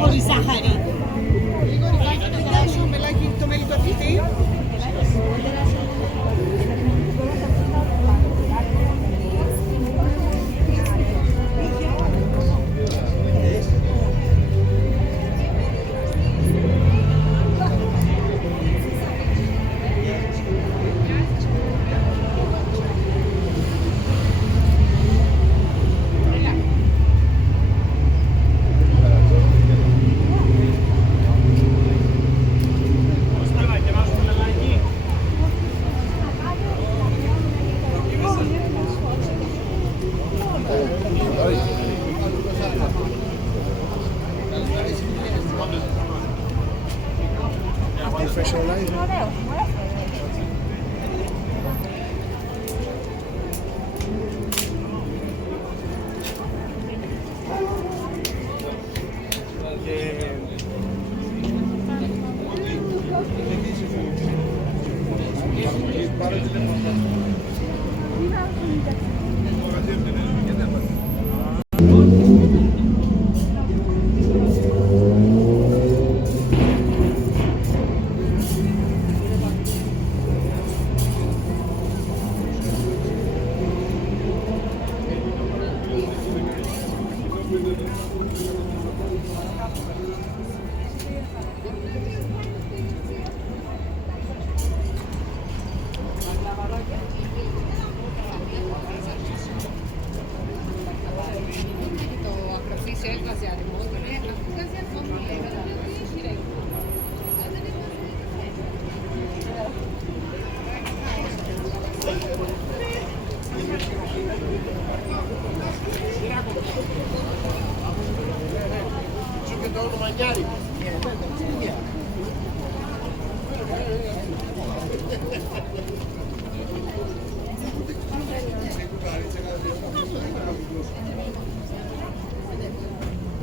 χωρίς ζάχαρη. Κοιτάζω μελάκι το μέλι του αρχιτή.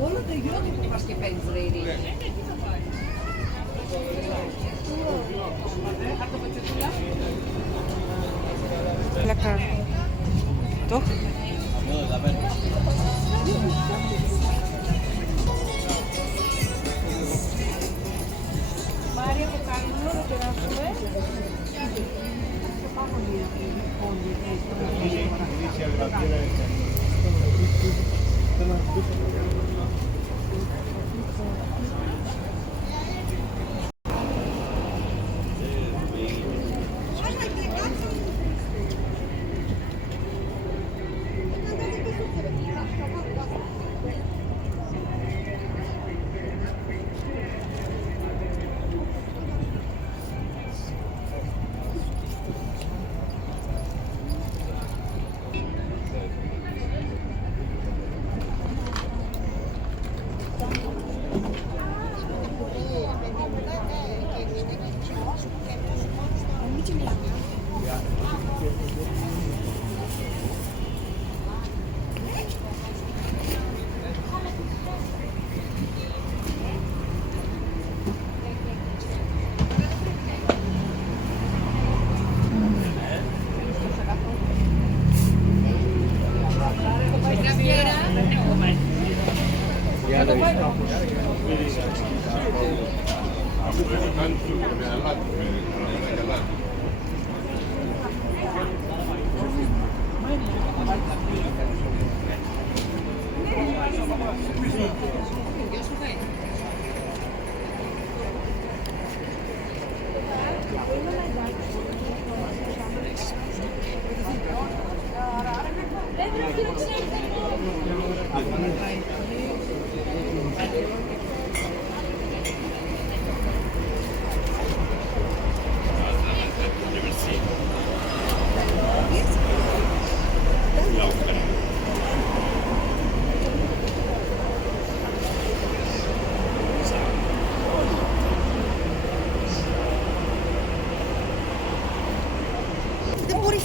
Όλο το γιώργο που μας και παίρνεις ρε Ειρήνη. Lekker. Toch? Μάρια, το κάνουμε, το περάσουμε.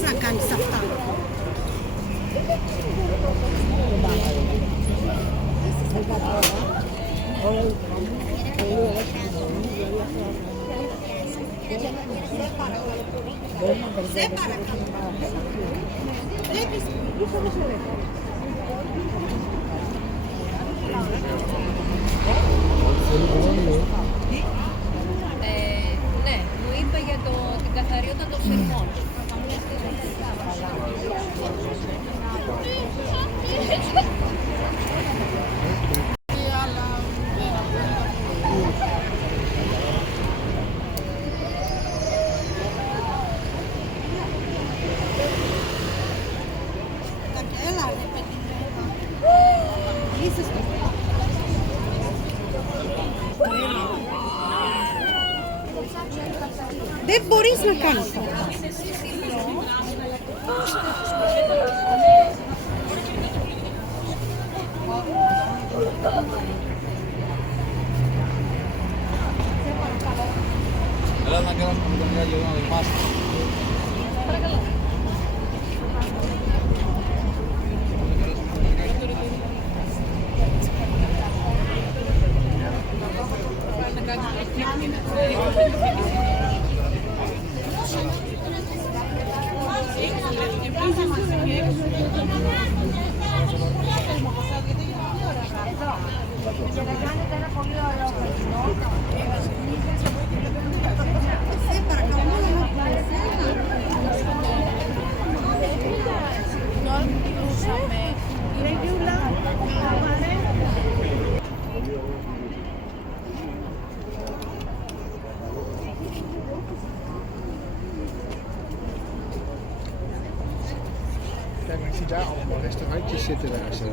να κάνεις αυτά. Σε παρακαλώ. Βλέπεις. Ναι, μου είπε για την καθαριότητα των σειρμών. Έλα ρε παιδί. Είσαι στο. Δεν μπορείς να κάνεις αυτό. Έλα να κάνουμε τον Άγιο να δοκιμάσουμε. Και να κάνετε ένα πολύ ωραίο χαρτινό. Σε παρακαλώ. Kijk, maar ik zie daar allemaal restaurantjes zitten daar zo.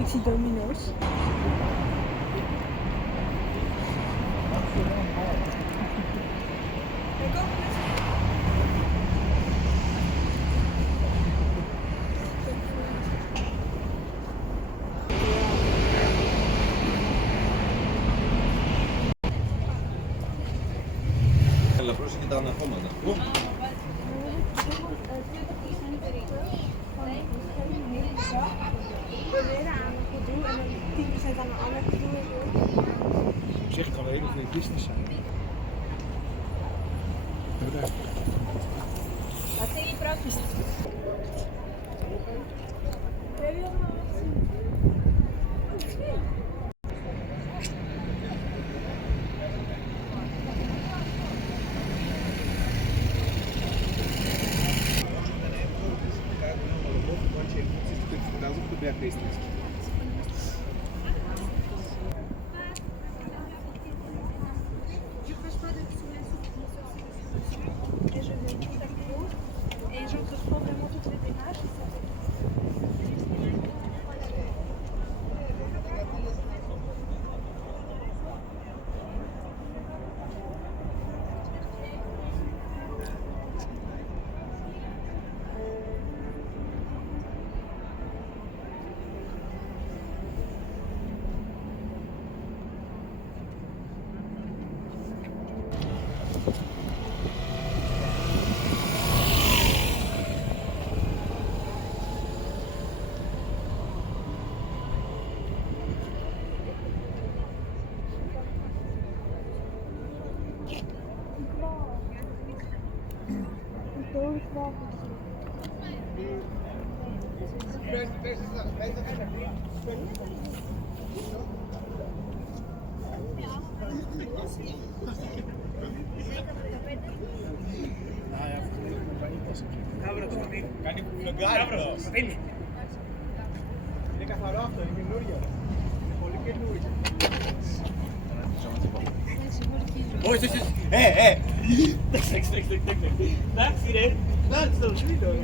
Ik zie Domino's. Αλλά πρόσεχε τα αναχώματα. Op zich kan een hele goede business zijn. Bedankt. Et j'entreprends vraiment toutes les démarches. Κάνει φλογκάρι αυτό. Είναι καθαρό αυτό, είναι καινούριο. Είναι πολύ καινούριο. Όχι, όχι, όχι. Εντάξει ρε. Εντάξει το βίντεο.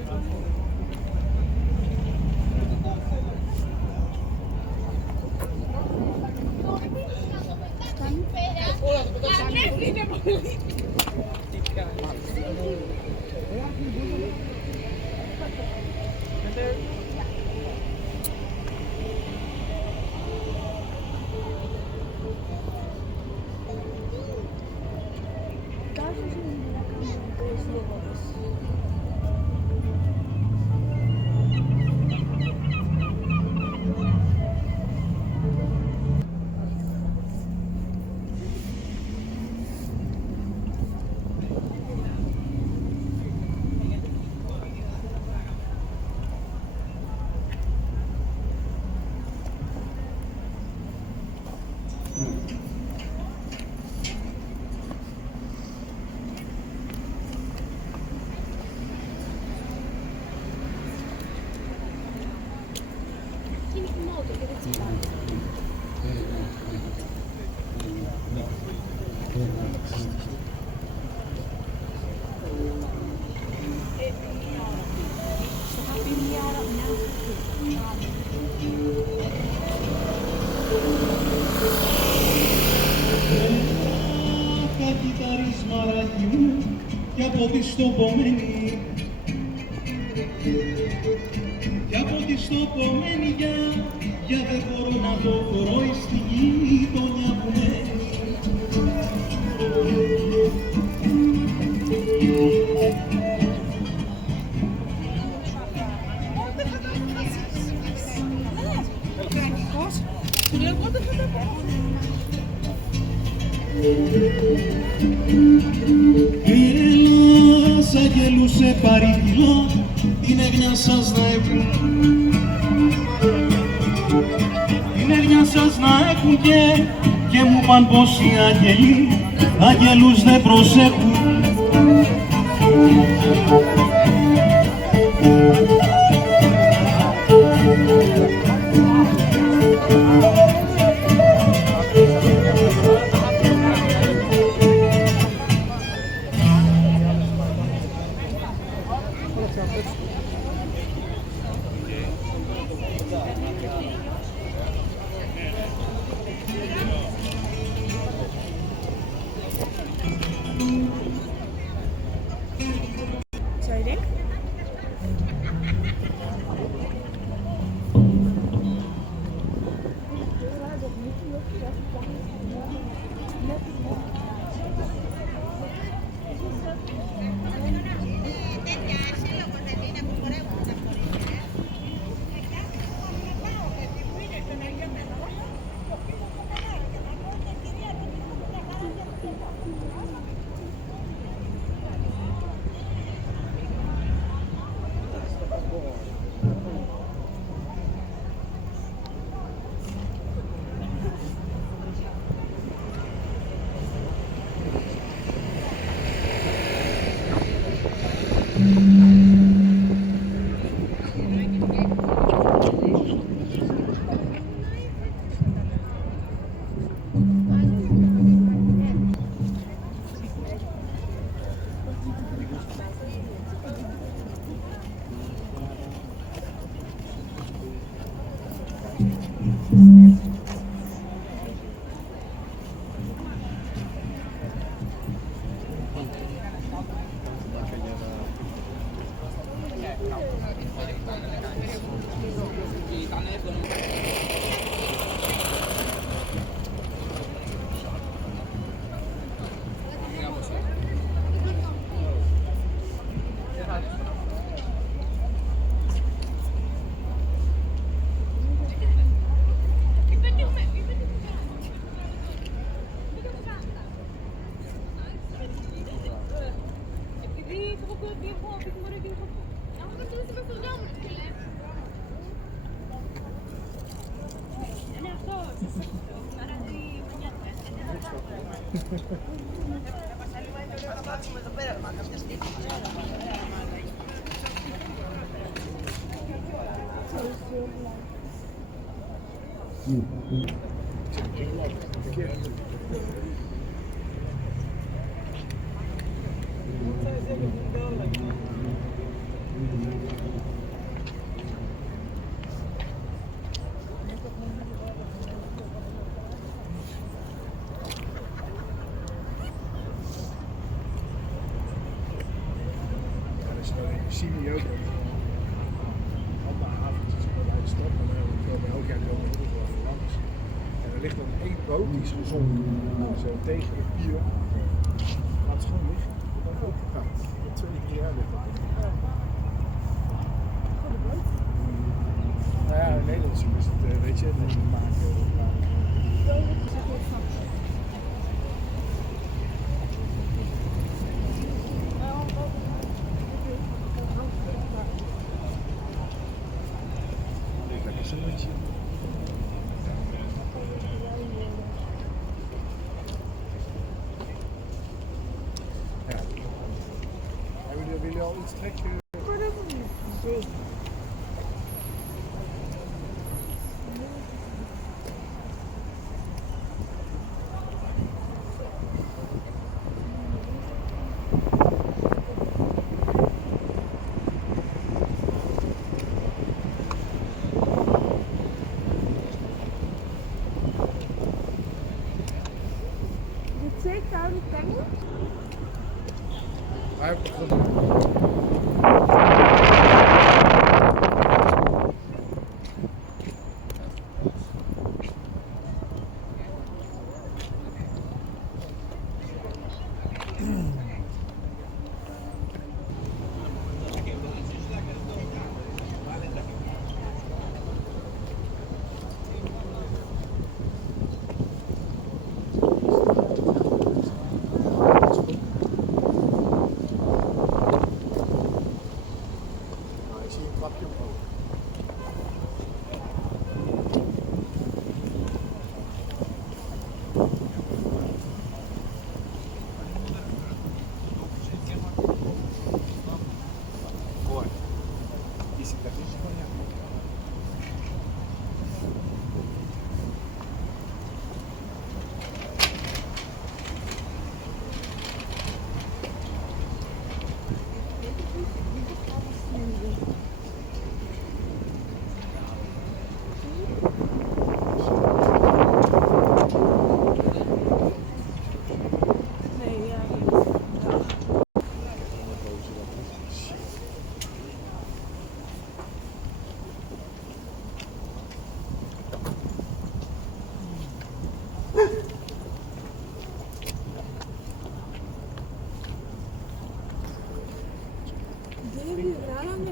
Και από τη στοπομένη, για δεν μπορώ να το βρω στη γειτονιά που μένει. Έλα αγγέλου σε παρήγγυλα, την έγνοια σας να έχουν, την έγνοια σας να έχουν και μου παν πως οι άγγελοι αγγέλους δεν προσέχουν. Exciting. Zien we ook nog. Alle avondjes bij de stad, maar we komen elk jaar komen we wel langs. En er ligt dan één boot die is gezonken. Zo tegen de pier. Laat het gewoon liggen. Dan open gaat. IKEA ligt dat. Nou ja, in Nederland is het, weet je, dat maken. Lekker zonnetje. Ja. Hebben jullie al iets trekken?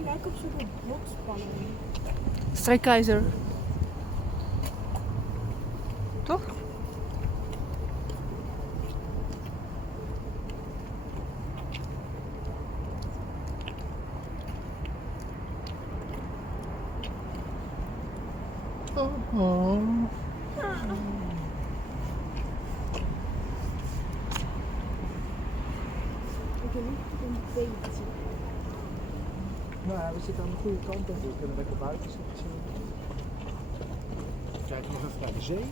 lijkt op zo'n botspannen. Strijkkeizer. Toch? Ik heb niet een beetje. Nou ja, we zitten aan de goede kant en we kunnen lekker buiten zitten. Kijk nog even naar de zee.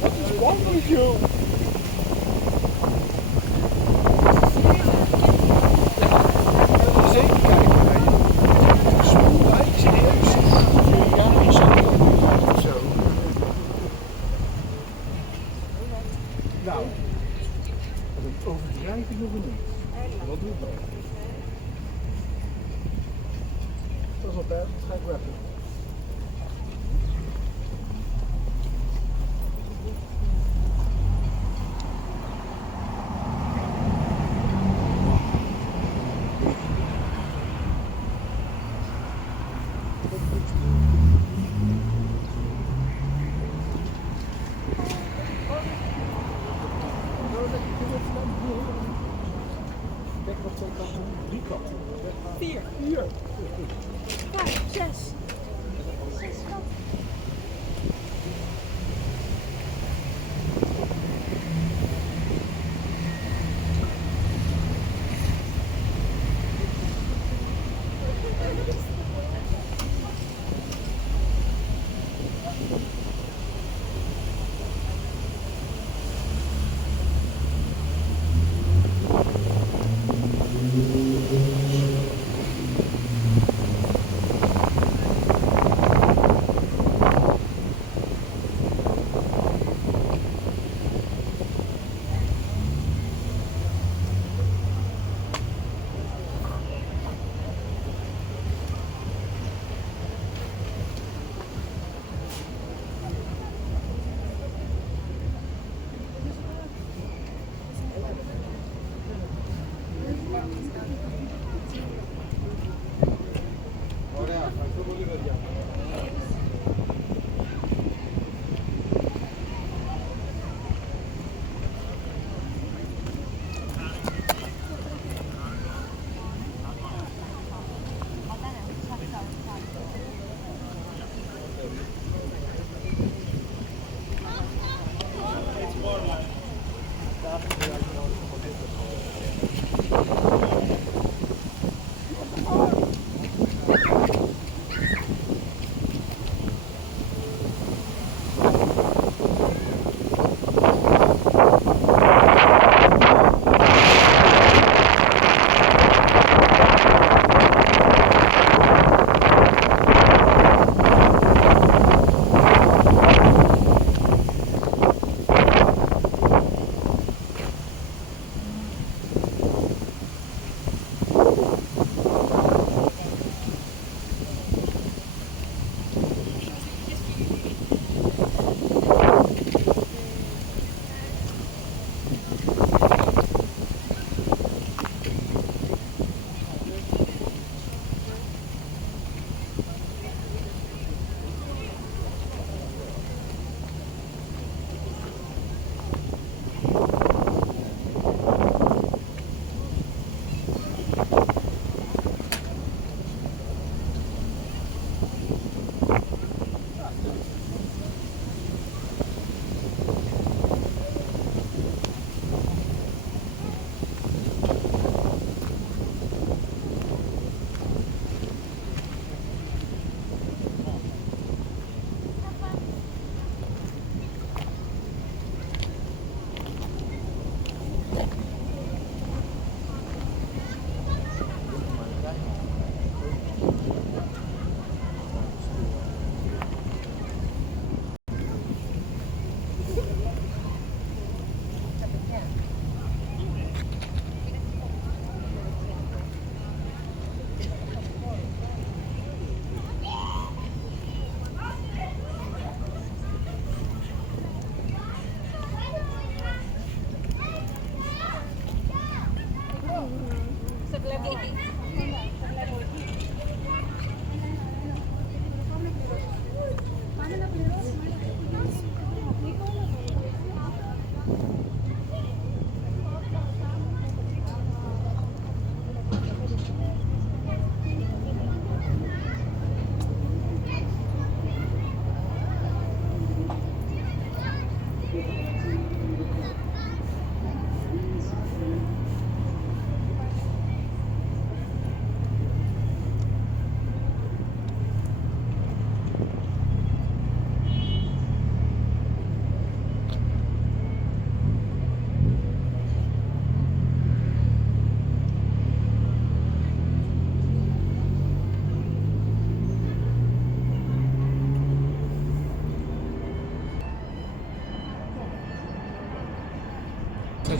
What is wrong with you? Zeker kijken naar je. Spoelwijk, serieus. Ja, ik zag het of zo. Nou, dat overdrijf ik nog niet. Wat doe ik dan? Dat is wel best, dat ga ik rappen. Kijk wat twee kanten, drie kanten. Vier. Vijf, zes.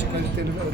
je kan je telefoon.